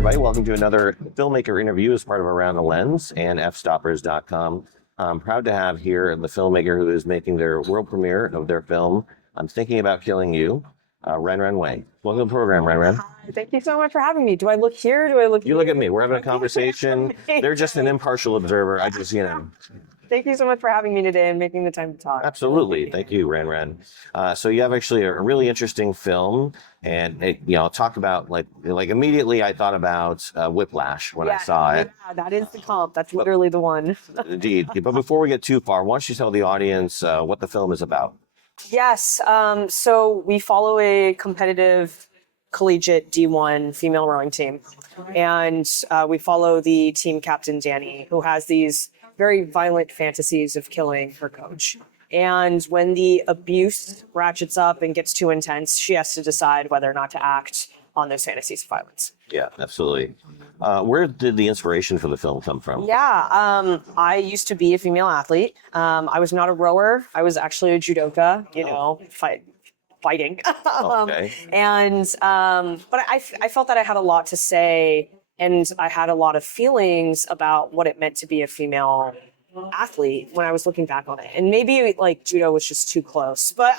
everybody. Welcome to another filmmaker interview as part of Around the Lens and fstoppers.com. I'm proud to have here the filmmaker who is making their world premiere of their film, I'm Thinking About Killing You, Ran Wang. Welcome to the program, Ran. Hi, thank you so much for having me. Do I look here? Do I look You here? look at me. We're having a conversation. They're just an impartial observer. I just, Thank you so much for having me today and making the time to talk. Absolutely. Thank you, Ran. So you have actually a really interesting film, and talk about like immediately I thought about Whiplash when I saw it. Yeah, that is the comp. That's literally the one. Indeed. But before we get too far, why don't you tell the audience what the film is about? Yes. So we follow a competitive collegiate D1 female rowing team, and we follow the team captain Danny, who has these very violent fantasies of killing her coach. And when the abuse ratchets up and gets too intense, she has to decide whether or not to act on those fantasies of violence. Yeah, absolutely. Where did the inspiration for the film come from? Yeah, I used to be a female athlete. I was not a rower. I was actually a judoka, fighting. Okay. But I felt that I had a lot to say, and I had a lot of feelings about what it meant to be a female athlete when I was looking back on it. And maybe like judo was just too close, but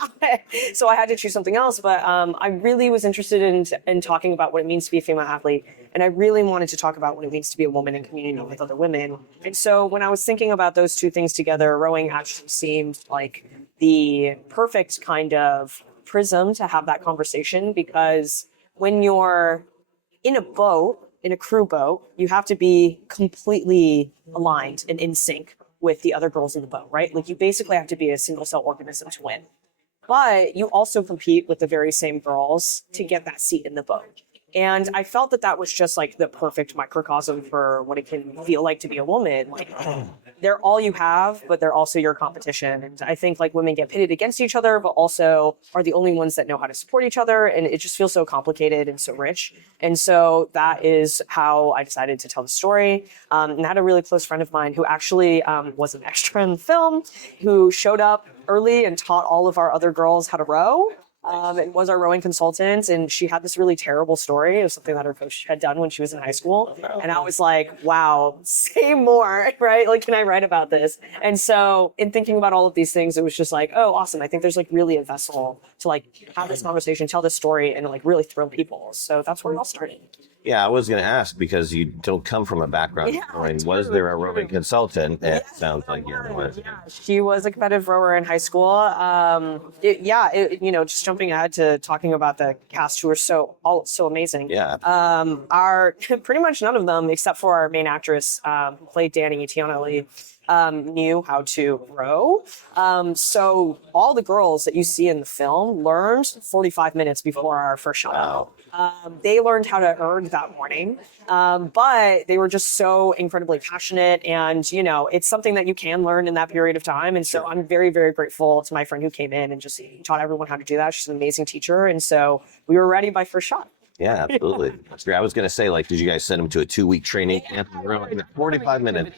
so I had to choose something else. But I really was interested in talking about what it means to be a female athlete. And I really wanted to talk about what it means to be a woman in community with other women. And so when I was thinking about those two things together, rowing actually seemed like the perfect kind of prism to have that conversation, because when you're in a boat, in a crew boat, you have to be completely aligned and in sync with the other girls in the boat, right? Like you basically have to be a single cell organism to win. But you also compete with the very same girls to get that seat in the boat. And I felt that was just like the perfect microcosm for what it can feel like to be a woman. Like they're all you have, but they're also your competition. And I think like women get pitted against each other, but also are the only ones that know how to support each other. And it just feels so complicated and so rich. And so that is how I decided to tell the story. And I had a really close friend of mine who actually was an extra in the film, who showed up early and taught all of our other girls how to row. And was our rowing consultant, and she had this really terrible story of something that her coach had done when she was in high school. And I was like, wow, say more, right? Like, can I write about this? And so in thinking about all of these things, it was just like, oh, awesome. I think there's like really a vessel to like have this conversation, tell this story, and like really thrill people. So that's where it all started. Yeah, I was going to ask, because you don't come from a background. Was there a rowing consultant? It sounds like you was. Yeah, she was a competitive rower in high school. Just jumping ahead to talking about the cast, who are so amazing. Yeah. Our pretty much none of them, except for our main actress, who played Danny, Tiana Lee, knew how to row. So all the girls that you see in the film learned 45 minutes before our first shot. Wow. They learned how to erg that morning, but they were just so incredibly passionate, and it's something that you can learn in that period of time. And so I'm very, very grateful to my friend who came in and just taught everyone how to do that. She's an amazing teacher, and so we were ready by first shot. Yeah, absolutely. That's great. I was going to say, like, did you guys send them to a 2-week training camp? 45 minutes.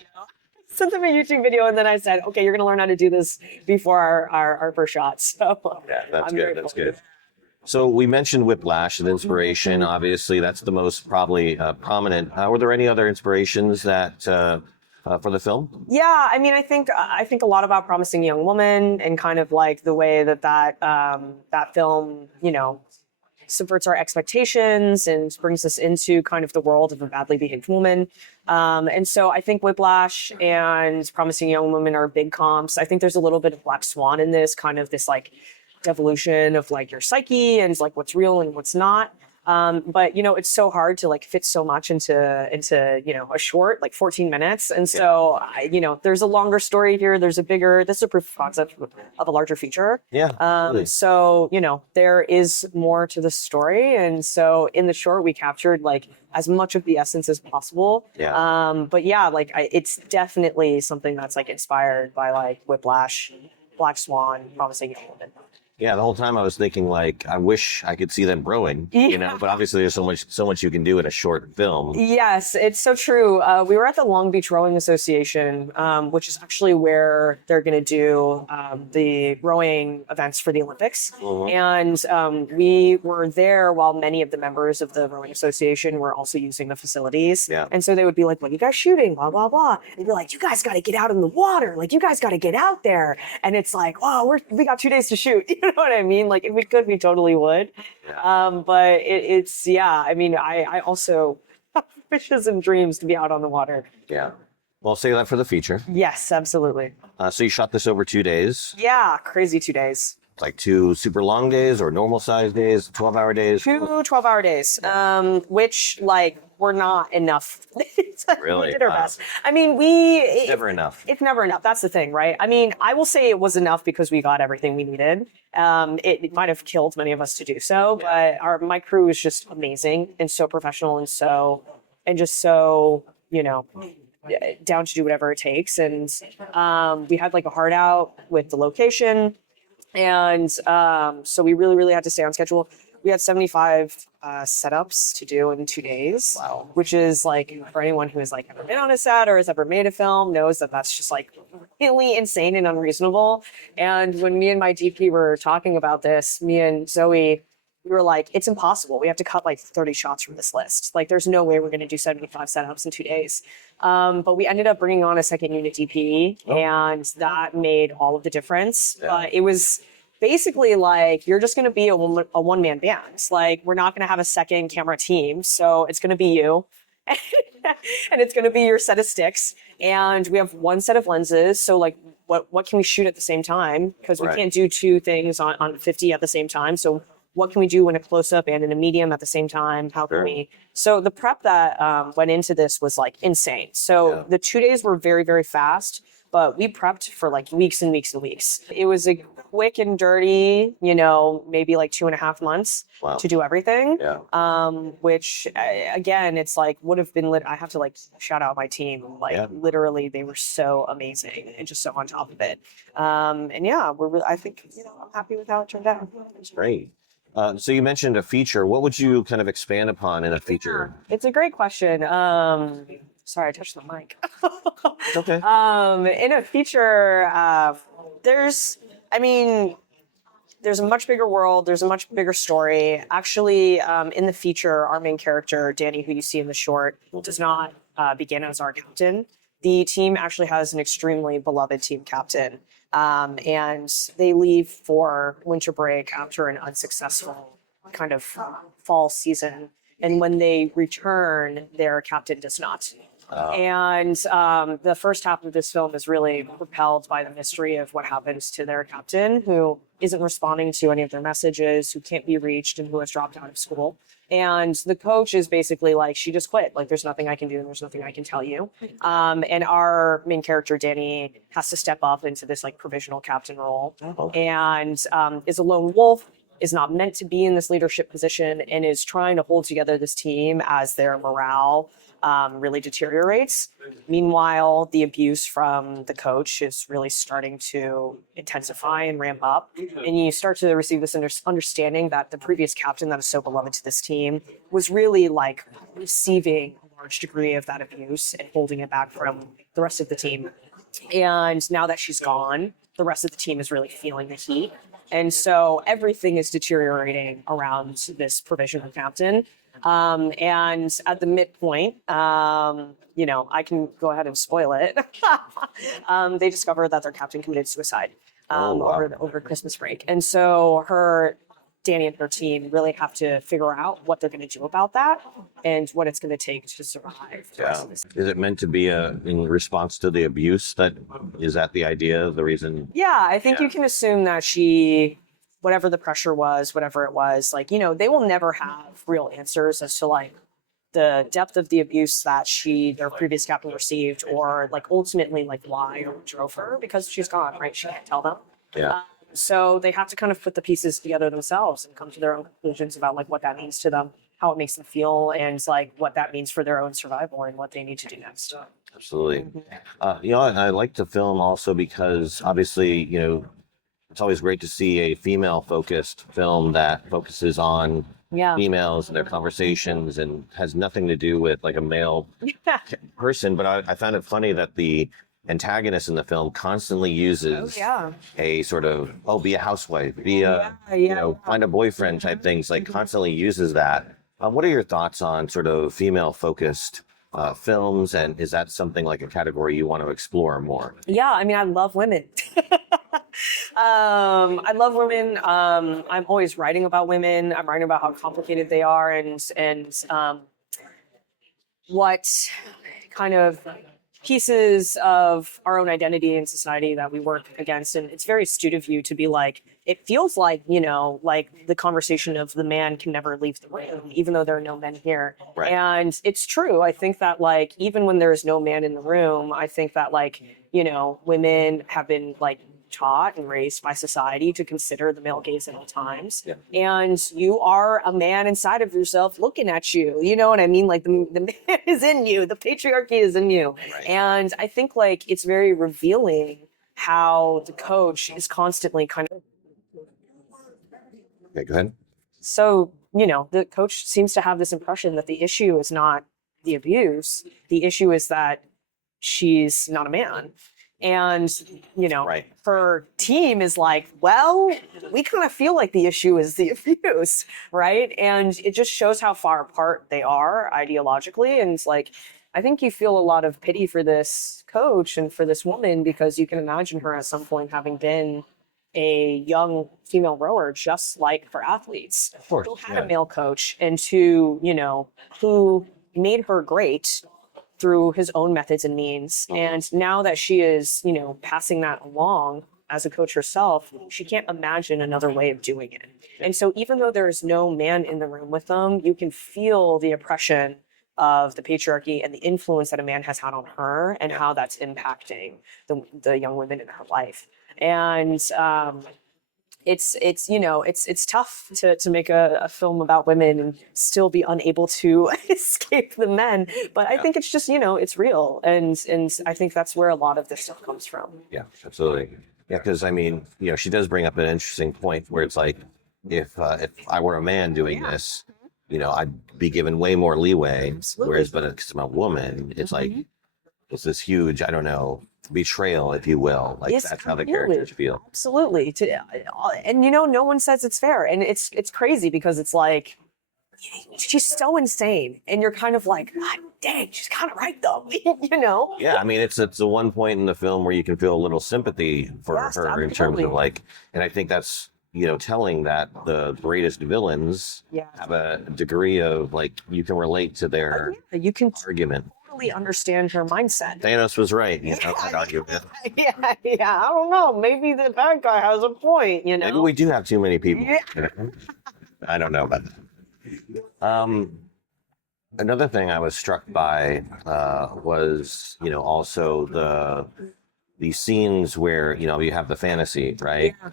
Sent them a YouTube video, and then I said, okay, you're going to learn how to do this before our first shot. So yeah, that's good. That's good. So we mentioned Whiplash, the inspiration. Obviously, that's the most probably prominent. Were there any other inspirations that for the film? Yeah, I mean, I think a lot about Promising Young Woman, and kind of like the way that film, subverts our expectations and brings us into kind of the world of a badly behaved woman. And so I think Whiplash and Promising Young Woman are big comps. I think there's a little bit of Black Swan in this, kind of this like devolution of like your psyche and like what's real and what's not. But it's so hard to like fit so much into a short, like 14 minutes. And so, there's a longer story here. This is a proof of concept of a larger feature. Yeah. Really. So, there is more to the story. And so in the short, we captured like as much of the essence as possible. Yeah. But yeah, like it's definitely something that's like inspired by like Whiplash, Black Swan, Promising Young Woman. Yeah, the whole time I was thinking like, I wish I could see them growing, Yeah. but obviously there's so much you can do in a short film. Yes, it's so true. We were at the Long Beach Rowing Association, which is actually where they're going to do the rowing events for the Olympics. Mhm. And we were there while many of the members of the Rowing Association were also using the facilities. Yeah. And so they would be like, what are you guys shooting? Blah, blah, blah. And they'd be like, you guys got to get out in the water. Like, you guys got to get out there. And it's like, oh, we got 2 days to shoot. You know what I mean? Like, if we could, we totally would. But it's, yeah, I mean, I also have wishes and dreams to be out on the water. Yeah. Well, save that for the feature. Yes, absolutely. So you shot this over 2 days, Yeah, crazy 2 days. like 2 super long days or normal size days, 12-hour days. 2 12-hour days, which like were not enough. Really? We did our best. I mean, Never enough. it's never enough. That's the thing, right? I mean, I will say it was enough because we got everything we needed. It might have killed many of us to do so, but my crew is just amazing and so professional and just so, down to do whatever it takes. And we had like a hard out with the location. And so we really, really had to stay on schedule. We had 75 setups to do in 2 days. Wow. Which is like, for anyone who has like ever been on a set or has ever made a film knows that that's just like really insane and unreasonable. And when me and my DP were talking about this, me and Zoe, we were like, it's impossible. We have to cut like 30 shots from this list. Like, there's no way we're going to do 75 setups in 2 days. But we ended up bringing on a second unit DP, and that made all of the difference. Yeah. But it was basically like, you're just going to be a one-man band. Like, we're not going to have a second camera team. So it's going to be you. And it's going to be your set of sticks. And we have one set of lenses. So like, what can we shoot at the same time? Because we Right. can't do 2 things on 50 at the same time. So what can we do in a close-up and in a medium at the same time? How can Sure. we? So the prep that went into this was like insane. So Yeah. the 2 days were very, very fast, but we prepped for like weeks and weeks and weeks. It was a quick and dirty, maybe like 2.5 months Wow. to do everything. Yeah. Which again, it's like would have been I have to like shout out my team. Like Yeah. literally, they were so amazing and just so on top of it. And yeah, I think I'm happy with how it turned out. It's great. So you mentioned a feature. What would you kind of expand upon in a feature? It's a great question. Sorry, I touched the mic. It's okay. In a feature, there's a much bigger world. There's a much bigger story. Actually, in the feature, our main character, Danny, who you see in the short, does not begin as our captain. The team actually has an extremely beloved team captain. And they leave for winter break after an unsuccessful kind of fall season. And when they return, their captain does not. And the first half of this film is really propelled by the mystery of what happens to their captain, who isn't responding to any of their messages, who can't be reached, and who has dropped out of school. And the coach is basically like, she just quit. Like, there's nothing I can do, and there's nothing I can tell you. And our main character, Danny, has to step up into this like provisional captain role, and is a lone wolf, is not meant to be in this leadership position, and is trying to hold together this team as their morale really deteriorates. Meanwhile, the abuse from the coach is really starting to intensify and ramp up. And you start to receive this understanding that the previous captain that is so beloved to this team was really like receiving a large degree of that abuse and holding it back from the rest of the team. And now that she's gone, the rest of the team is really feeling the heat. And so everything is deteriorating around this provisional captain. And at the midpoint, I can go ahead and spoil it. They discover that their captain committed suicide over Christmas break. And so Danny and her team really have to figure out what they're going to do about that and what it's going to take to survive. Yeah. Is it meant to be in response to the abuse? Is that the idea, the reason? Yeah, I think you can assume that whatever the pressure was, whatever it was, like, they will never have real answers as to like the depth of the abuse that their previous captain received, or like ultimately like why or what drove her, because she's gone, right? She can't tell them. Yeah. So they have to kind of put the pieces together themselves and come to their own conclusions about like what that means to them, how it makes them feel, and like what that means for their own survival and what they need to do next. Absolutely. I like to film also because obviously, it's always great to see a female-focused film that focuses on Yeah. females and their conversations and has nothing to do with like a male person. But I found it funny that the antagonist in the film constantly uses a sort of, oh, be a housewife, be a, find a boyfriend type things, like constantly uses that. What are your thoughts on sort of female-focused films, and is that something like a category you want to explore more? Yeah, I mean, I love women. I love women. I'm always writing about women. I'm writing about how complicated they are and what kind of pieces of our own identity in society that we work against. And it's very astute of you to be like, it feels like, like the conversation of the man can never leave the room, even though there are no men here. Right. And it's true. I think that like, even when there is no man in the room, I think that like, women have been like taught and raised by society to consider the male gaze at all times. Yeah. And you are a man inside of yourself looking at you. You know what I mean? Like the man is in you, the patriarchy is in you. Right. And I think like it's very revealing how the coach is constantly kind of. Okay, go ahead. So, the coach seems to have this impression that the issue is not the abuse. The issue is that she's not a man. And, Right. her team is like, well, we kind of feel like the issue is the abuse, right? And it just shows how far apart they are ideologically. And it's like, I think you feel a lot of pity for this coach and for this woman, because you can imagine her at some point having been a young female rower, just like her athletes, Of course, who had a male coach and who made her great through his own methods and means. And now that she is, passing that along as a coach herself, she can't imagine another way of doing it. And so even though there is no man in the room with them, you can feel the oppression of the patriarchy and the influence that a man has had on her and how that's impacting the young women in her life. And it's tough to make a film about women and still be unable to escape the men. But I think it's just, it's real. And I think that's where a lot of this stuff comes from. Yeah, absolutely. Yeah, because I mean, she does bring up an interesting point where it's like, if I were a man doing this, I'd be given way more leeway. Absolutely. Whereas, but if I'm a woman, it's like, it's this huge, I don't know, betrayal, if you will. Like Yes, that's how the completely. characters feel. Absolutely. And no one says it's fair. And it's crazy because it's like, she's so insane. And you're kind of like, God dang, she's kind of right though, Yeah, I mean, it's the one point in the film where you can feel a little sympathy for Yes, her in terms absolutely. of like, and I think that's, telling that the greatest villains Yeah. have a degree of like, you can relate to their You can argument. totally understand her mindset. Thanos was right, I'd argue with. Yeah, I don't know. Maybe the bad guy has a point, Maybe we do have too many people. Yeah. I don't know about that. Another thing I was struck by was, also the scenes where, you have the fantasy, right? Yeah.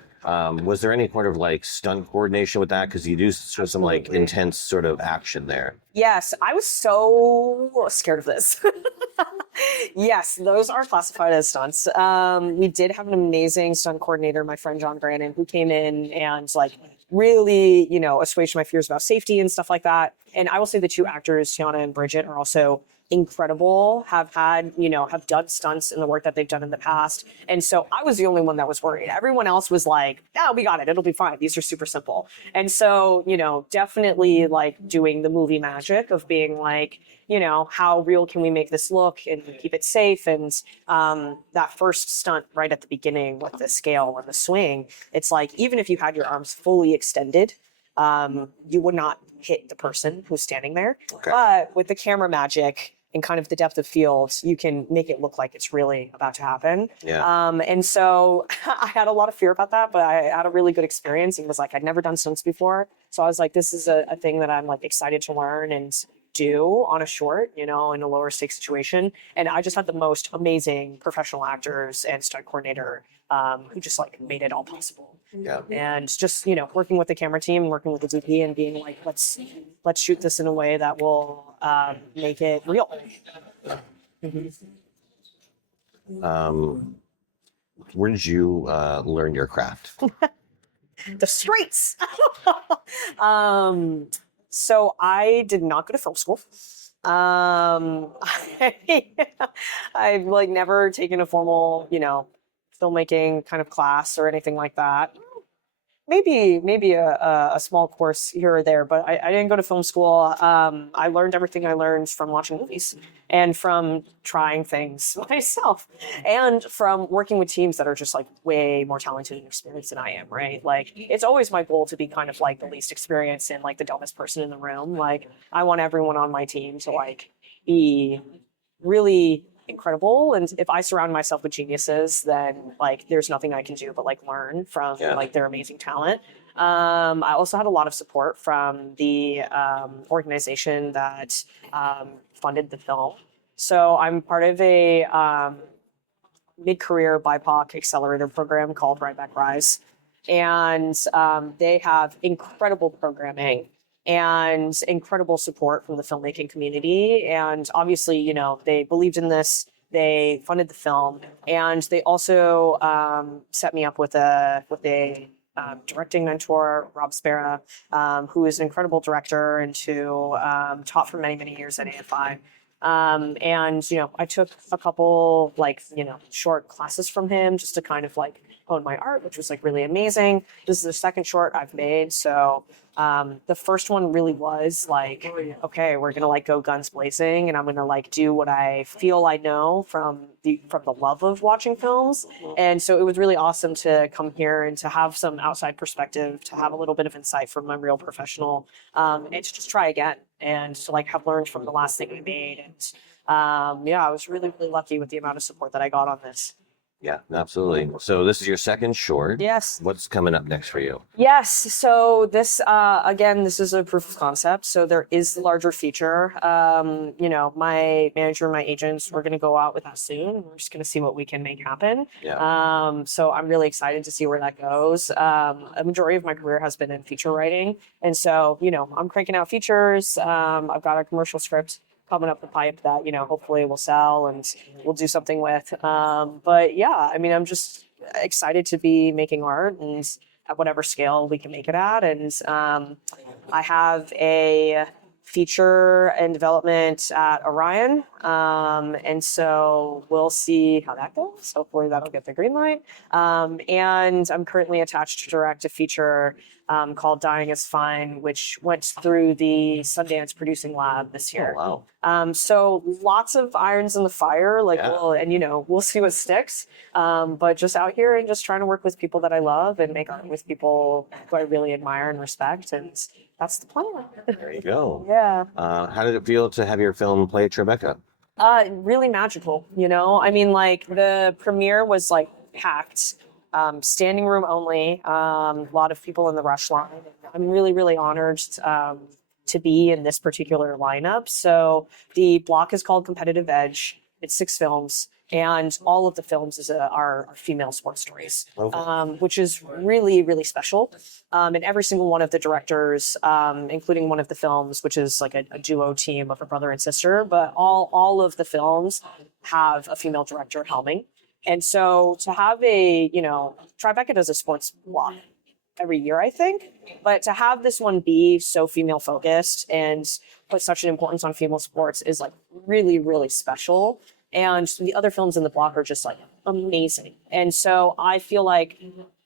Was there any kind of like stunt coordination with that? Because you do show some like Absolutely. intense sort of action there. Yes, I was so scared of this. Yes, those are classified as stunts. We did have an amazing stunt coordinator, my friend John Brannon, who came in and like really, assuaged my fears about safety and stuff like that. And I will say the two actors, Tiana and Bridget, are also incredible, have done stunts in the work that they've done in the past. And so I was the only one that was worried. Everyone else was like, "No, we got it. It'll be fine. These are super simple." And so, definitely like doing the movie magic of being like, how real can we make this look and keep it safe? And that first stunt right at the beginning with the scale and the swing, it's like, even if you had your arms fully extended, you would not hit the person who's standing there. Okay. But with the camera magic and kind of the depth of field, you can make it look like it's really about to happen. Yeah. And so I had a lot of fear about that, but I had a really good experience. It was like, I'd never done stunts before. So I was like, this is a thing that I'm like excited to learn and do on a short, in a lower stakes situation. And I just had the most amazing professional actors and stunt coordinator who just like made it all possible. Yeah. And just, working with the camera team, working with the DP and being like, let's shoot this in a way that will make it real. Um, Where did you learn your craft? The streets. So I did not go to film school. I've like never taken a formal, filmmaking kind of class or anything like that. Maybe a small course here or there, but I didn't go to film school. I learned everything I learned from watching movies and from trying things myself and from working with teams that are just like way more talented and experienced than I am, right? Like it's always my goal to be kind of like the least experienced and like the dumbest person in the room. Like I want everyone on my team to like be really incredible, and if I surround myself with geniuses, then like there's nothing I can do but like learn from like their amazing talent. I also had a lot of support from the organization that funded the film. So I'm part of a mid-career BIPOC accelerator program called Right Back Rise, and they have incredible programming and incredible support from the filmmaking community. And obviously, they believed in this. They funded the film, and they also set me up with a directing mentor, Rob Spera, who is an incredible director and who taught for many, many years at AFI. And I took a couple short classes from him just to kind of like hone my art, which was like really amazing. This is the second short I've made. So the first one really was like, okay, we're gonna like go guns blazing, and I'm gonna like do what I feel I know from the love of watching films. And so it was really awesome to come here and to have some outside perspective, to have a little bit of insight from a real professional, and to just try again and to like have learned from the last thing we made. And I was really, really lucky with the amount of support that I got on this. Yeah, absolutely. So this is your second short. Yes. What's coming up next for you? Yes. So this, again, this is a proof of concept. So there is the larger feature. My manager and my agents, we're going to go out with that soon. We're just going to see what we can make happen. Yeah. So I'm really excited to see where that goes. A majority of my career has been in feature writing. And so, I'm cranking out features. I've got a commercial script coming up the pipe that, hopefully will sell and we'll do something with. But yeah, I mean, I'm just excited to be making art and at whatever scale we can make it at. And I have a feature and development at Orion. And so we'll see how that goes. Hopefully that'll get the green light. And I'm currently attached to direct a feature called Dying is Fine, which went through the Sundance Producing Lab this year. Oh, wow. So lots of irons in the fire, we'll see what sticks. But just out here and just trying to work with people that I love and make art with people who I really admire and respect. And that's the plan. There you go. Yeah. How did it feel to have your film play at Tribeca? Really magical, I mean, like the premiere was like packed, standing room only, a lot of people in the rush line. I'm really, really honored to be in this particular lineup. So the block is called Competitive Edge. It's 6 films, and all of the films are female sports stories, which is really, really special. And every single one of the directors, including one of the films, which is like a duo team of a brother and sister, but all of the films have a female director helming. And so to have Tribeca does a sports block every year, I think, but to have this one be so female focused and put such an importance on female sports is like really, really special. And the other films in the block are just like amazing. And so I feel like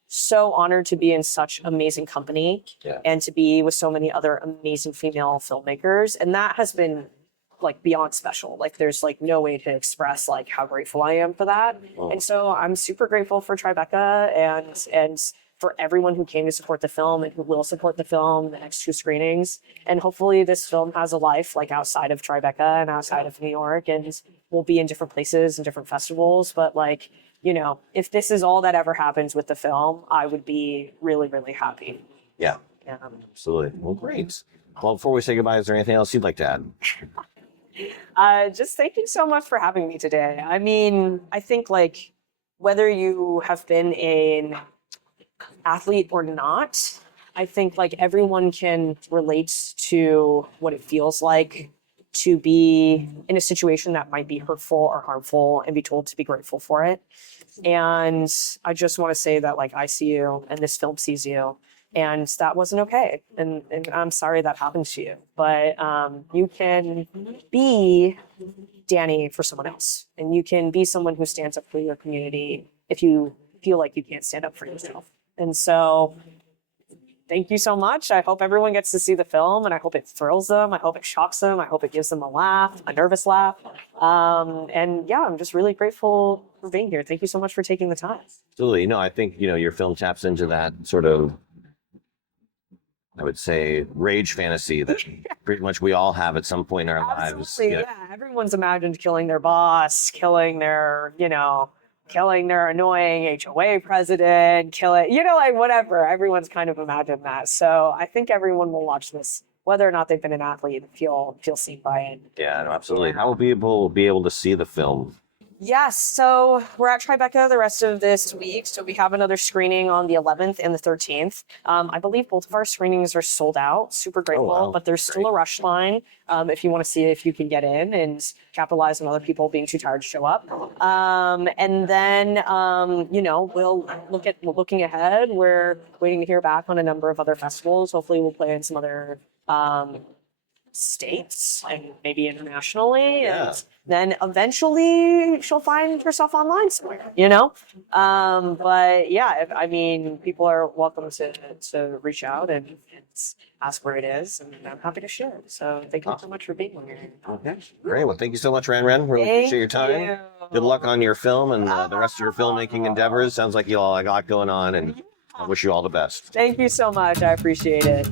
so honored to be in such amazing company and to be with so many other amazing female filmmakers. And that has been like beyond special. Like there's like no way to express like how grateful I am for that. And so I'm super grateful for Tribeca and for everyone who came to support the film and who will support the film the next 2 screenings. And hopefully this film has a life like outside of Tribeca and outside of New York, and we'll be in different places and different festivals. But like, if this is all that ever happens with the film, I would be really, really happy. Yeah. Absolutely. Well, great. Well, before we say goodbye, is there anything else you'd like to add? Just thank you so much for having me today. I mean, I think like whether you have been an athlete or not, I think like everyone can relate to what it feels like to be in a situation that might be hurtful or harmful and be told to be grateful for it. And I just want to say that, like, I see you and this film sees you, and that wasn't okay. And I'm sorry that happened to you, but you can be Danny for someone else, and you can be someone who stands up for your community if you feel like you can't stand up for yourself. And so thank you so much. I hope everyone gets to see the film, and I hope it thrills them. I hope it shocks them. I hope it gives them a laugh, a nervous laugh. And yeah, I'm just really grateful for being here. Thank you so much for taking the time. Absolutely. No, I think, your film taps into that sort of, I would say, rage fantasy that pretty much we all have at some point in our lives. Absolutely, yeah. Everyone's imagined killing their boss, killing their annoying HOA president, like whatever. Everyone's kind of imagined that. So I think everyone will watch this, whether or not they've been an athlete, and feel seen by it. Yeah, no, absolutely. How will people be able to see the film? Yes, so we're at Tribeca the rest of this week. So we have another screening on the 11th and the 13th. I believe both of our screenings are sold out. Super grateful, wow. but there's still a rush line if you want to see if you can get in and capitalize on other people being too tired to show up. And then, we'll looking ahead. We're waiting to hear back on a number of other festivals. Hopefully we'll play in some other states and maybe internationally. Yeah. And then eventually she'll find herself online somewhere, but yeah, people are welcome to reach out and ask where it is, and I'm happy to share. So thank you so much for being here. Okay, great. Well, thank you so much, Ran. Really Thank appreciate your time. you. Good luck on your film and the rest of your filmmaking endeavors. Sounds like you all got a lot going on, and I wish you all the best. Thank you so much. I appreciate it.